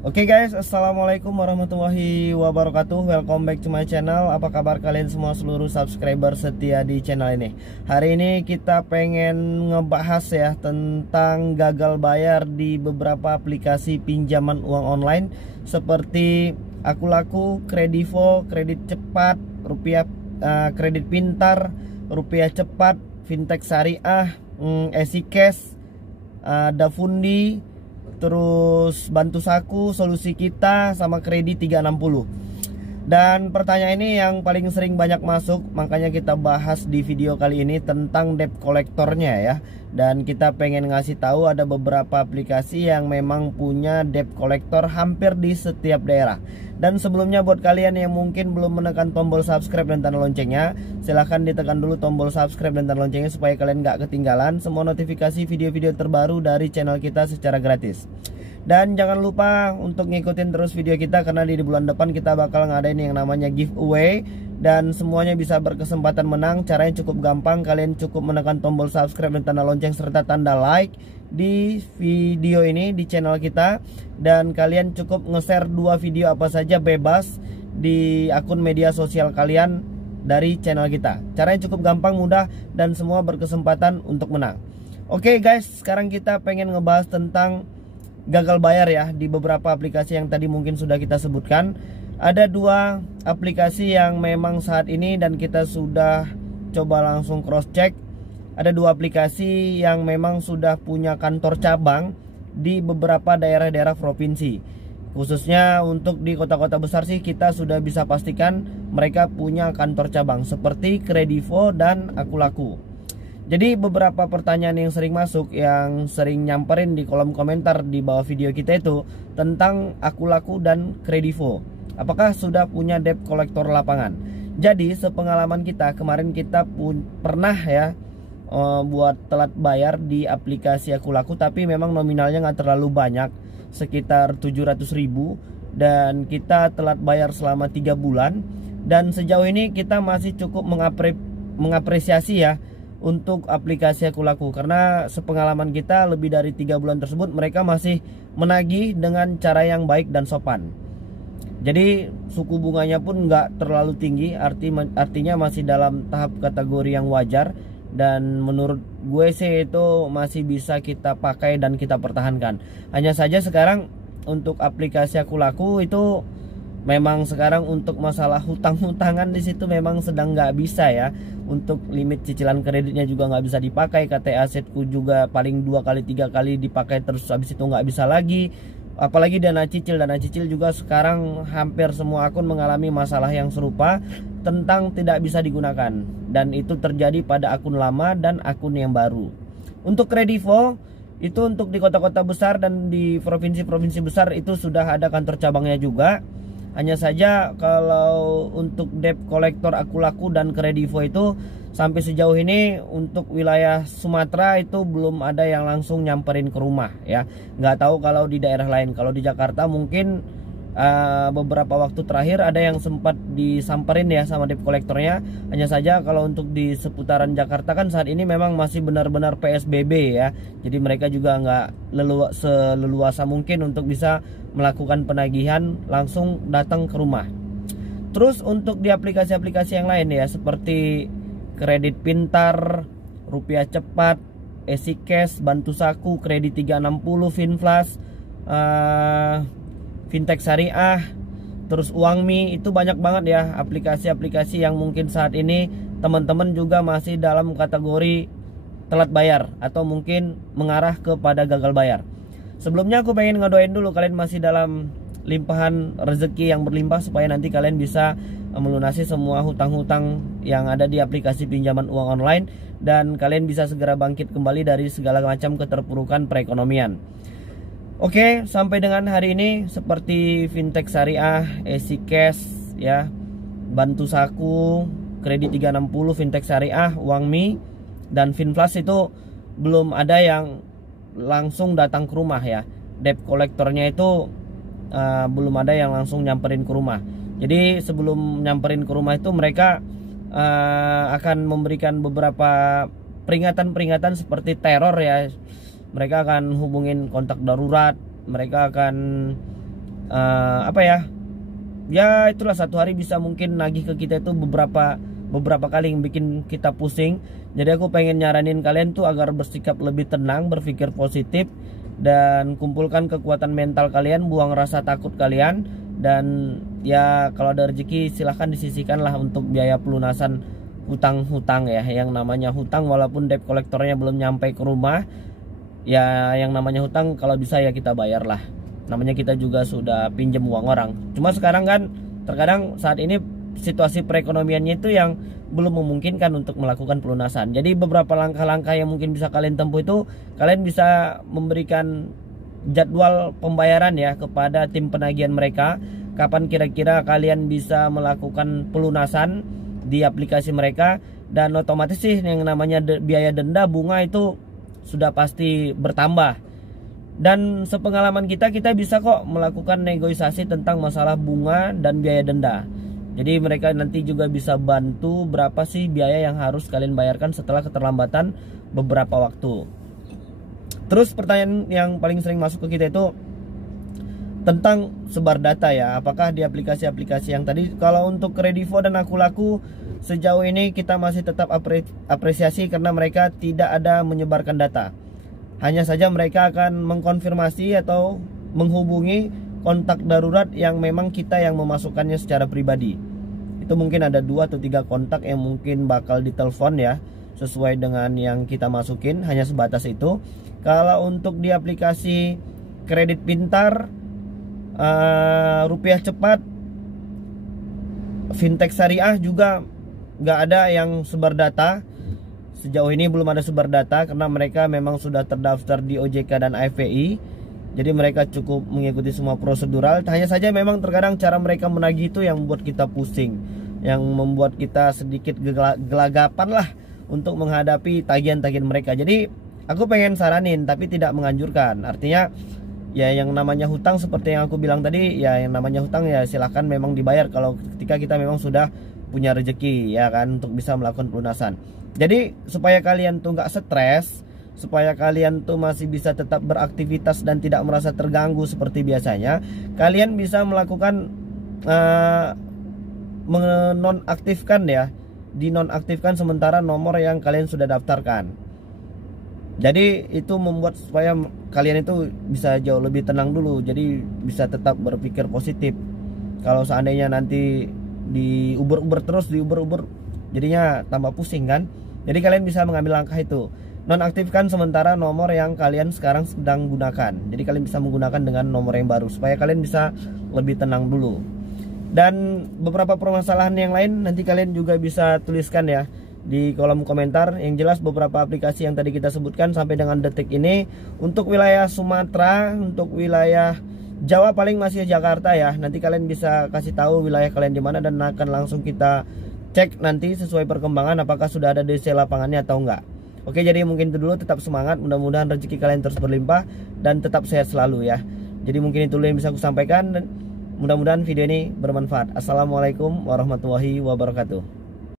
Oke guys, assalamualaikum warahmatullahi wabarakatuh. Welcome back to my channel. Apa kabar kalian semua seluruh subscriber setia di channel ini? Hari ini kita pengen ngebahas ya tentang gagal bayar di beberapa aplikasi pinjaman uang online seperti Akulaku, Kredivo, Kredit Cepat, Rupiah, Kredit Pintar, Rupiah Cepat, Fintech Syariah, EasyCash, Dafundi, terus Bantu Saku, Solusi Kita, sama Kredit 360. Dan pertanyaan ini yang paling sering banyak masuk, makanya kita bahas di video kali ini tentang debt collectornya ya. Dan kita pengen ngasih tahu ada beberapa aplikasi yang memang punya debt collector hampir di setiap daerah. Dan sebelumnya buat kalian yang mungkin belum menekan tombol subscribe dan tanda loncengnya, silahkan ditekan dulu tombol subscribe dan tanda loncengnya supaya kalian gak ketinggalan semua notifikasi video-video terbaru dari channel kita secara gratis. Dan jangan lupa untuk ngikutin terus video kita, karena di bulan depan kita bakal ngadain yang namanya giveaway dan semuanya bisa berkesempatan menang. Caranya cukup gampang, kalian cukup menekan tombol subscribe dan tanda lonceng serta tanda like di video ini di channel kita, dan kalian cukup nge-share 2 video apa saja bebas di akun media sosial kalian dari channel kita. Caranya cukup gampang, mudah, dan semua berkesempatan untuk menang. Oke guys, sekarang kita pengen ngebahas tentang gagal bayar ya di beberapa aplikasi yang tadi mungkin sudah kita sebutkan. Ada 2 aplikasi yang memang saat ini dan kita sudah coba langsung cross check. Ada 2 aplikasi yang memang sudah punya kantor cabang di beberapa daerah-daerah provinsi. Khususnya untuk di kota-kota besar sih kita sudah bisa pastikan mereka punya kantor cabang seperti Kredivo dan Akulaku. Jadi beberapa pertanyaan yang sering masuk, yang sering nyamperin di kolom komentar di bawah video kita itu tentang Akulaku dan Kredivo. Apakah sudah punya debt collector lapangan? Jadi sepengalaman kita kemarin kita pernah ya buat telat bayar di aplikasi Akulaku, tapi memang nominalnya nggak terlalu banyak, sekitar 700.000, dan kita telat bayar selama 3 bulan. Dan sejauh ini kita masih cukup mengapresiasi ya untuk aplikasi Akulaku, karena sepengalaman kita lebih dari 3 bulan tersebut mereka masih menagih dengan cara yang baik dan sopan. Jadi suku bunganya pun nggak terlalu tinggi, artinya masih dalam tahap kategori yang wajar. Dan menurut gue sih itu masih bisa kita pakai dan kita pertahankan. Hanya saja sekarang untuk aplikasi Akulaku itu memang sekarang untuk masalah hutang-hutangan di situ memang sedang nggak bisa ya. Untuk limit cicilan kreditnya juga nggak bisa dipakai. KTA asetku juga paling 2 kali 3 kali dipakai, terus habis itu nggak bisa lagi. Apalagi dana cicil juga sekarang hampir semua akun mengalami masalah yang serupa tentang tidak bisa digunakan, dan itu terjadi pada akun lama dan akun yang baru. Untuk Kredivo itu untuk di kota-kota besar dan di provinsi-provinsi besar itu sudah ada kantor cabangnya juga. Hanya saja kalau untuk debt collector Akulaku dan Kredivo itu sampai sejauh ini untuk wilayah Sumatera itu belum ada yang langsung nyamperin ke rumah ya. Nggak tahu kalau di daerah lain. Kalau di Jakarta mungkin beberapa waktu terakhir ada yang sempat disamperin ya sama debt collectornya. Hanya saja kalau untuk di seputaran Jakarta kan saat ini memang masih benar-benar PSBB ya. Jadi mereka juga nggak seleluasa mungkin untuk bisa melakukan penagihan langsung datang ke rumah. Terus untuk di aplikasi-aplikasi yang lain ya seperti Kredit Pintar, Rupiah Cepat, EasyCash, Bantu Saku, Kredit 360, Finflash, Fintech Syariah, terus Uangmi, itu banyak banget ya aplikasi-aplikasi yang mungkin saat ini teman-teman juga masih dalam kategori telat bayar atau mungkin mengarah kepada gagal bayar. Sebelumnya aku pengen ngedoain dulu kalian masih dalam limpahan rezeki yang berlimpah supaya nanti kalian bisa melunasi semua hutang-hutang yang ada di aplikasi pinjaman uang online dan kalian bisa segera bangkit kembali dari segala macam keterpurukan perekonomian. Oke, sampai dengan hari ini seperti Fintech Syariah, EasyCash ya, Bantu Saku, Kredit 360, Fintech Syariah, Uangmi, dan Finflash itu belum ada yang langsung datang ke rumah ya. Debt collectornya itu belum ada yang langsung nyamperin ke rumah. Jadi sebelum nyamperin ke rumah itu mereka akan memberikan beberapa peringatan-peringatan seperti teror ya. Mereka akan hubungin kontak darurat, mereka akan apa ya, itulah satu hari bisa mungkin nagih ke kita itu beberapa kali yang bikin kita pusing. Jadi aku pengen nyaranin kalian tuh agar bersikap lebih tenang, berpikir positif, dan kumpulkan kekuatan mental kalian, buang rasa takut kalian. Dan ya kalau ada rezeki silahkan disisihkan lah untuk biaya pelunasan hutang-hutang ya. Yang namanya hutang walaupun debt kolektornya belum nyampe ke rumah, ya yang namanya hutang kalau bisa ya kita bayar lah. Namanya kita juga sudah pinjam uang orang. Cuma sekarang kan terkadang saat ini situasi perekonomiannya itu yang belum memungkinkan untuk melakukan pelunasan. Jadi beberapa langkah-langkah yang mungkin bisa kalian tempuh itu, kalian bisa memberikan jadwal pembayaran ya kepada tim penagihan mereka. Kapan kira-kira kalian bisa melakukan pelunasan di aplikasi mereka, dan otomatis sih yang namanya biaya denda bunga itu sudah pasti bertambah. Dan sepengalaman kita bisa kok melakukan negosiasi tentang masalah bunga dan biaya denda. Jadi mereka nanti juga bisa bantu berapa sih biaya yang harus kalian bayarkan setelah keterlambatan beberapa waktu. Terus pertanyaan yang paling sering masuk ke kita itu tentang sebar data ya. Apakah di aplikasi-aplikasi yang tadi, kalau untuk Kredivo dan Aku Laku sejauh ini kita masih tetap apresiasi karena mereka tidak ada menyebarkan data. Hanya saja mereka akan mengkonfirmasi atau menghubungi kontak darurat yang memang kita yang memasukkannya secara pribadi. Itu mungkin ada 2 atau 3 kontak yang mungkin bakal ditelepon ya, sesuai dengan yang kita masukin, hanya sebatas itu. Kalau untuk di aplikasi kredit pintar, rupiah cepat, fintech syariah juga nggak ada yang sebar data. Sejauh ini belum ada sebar data karena mereka memang sudah terdaftar di OJK dan AFPI. Jadi mereka cukup mengikuti semua prosedural. Hanya saja memang terkadang cara mereka menagih itu yang membuat kita pusing, yang membuat kita sedikit gelagapan lah untuk menghadapi tagihan-tagihan mereka. Jadi aku pengen saranin tapi tidak menganjurkan. Artinya ya yang namanya hutang seperti yang aku bilang tadi, ya yang namanya hutang ya silahkan memang dibayar kalau ketika kita memang sudah punya rezeki ya kan, untuk bisa melakukan pelunasan. Jadi supaya kalian tuh nggak stres, supaya kalian tuh masih bisa tetap beraktivitas dan tidak merasa terganggu seperti biasanya, kalian bisa melakukan menonaktifkan ya, dinonaktifkan sementara nomor yang kalian sudah daftarkan. Jadi itu membuat supaya kalian itu bisa jauh lebih tenang dulu, jadi bisa tetap berpikir positif. Kalau seandainya nanti diuber-uber terus, jadinya tambah pusing kan. Jadi kalian bisa mengambil langkah itu, nonaktifkan sementara nomor yang kalian sekarang sedang gunakan. Jadi kalian bisa menggunakan dengan nomor yang baru supaya kalian bisa lebih tenang dulu. Dan beberapa permasalahan yang lain nanti kalian juga bisa tuliskan ya di kolom komentar. Yang jelas beberapa aplikasi yang tadi kita sebutkan sampai dengan detik ini, untuk wilayah Sumatera, untuk wilayah Jawa paling masih Jakarta ya. Nanti kalian bisa kasih tahu wilayah kalian di mana dan akan langsung kita cek nanti sesuai perkembangan apakah sudah ada DC lapangannya atau enggak. Oke, jadi mungkin itu dulu. Tetap semangat, mudah-mudahan rezeki kalian terus berlimpah dan tetap sehat selalu ya. Jadi mungkin itu dulu yang bisa aku sampaikan dan mudah-mudahan video ini bermanfaat. Assalamualaikum warahmatullahi wabarakatuh.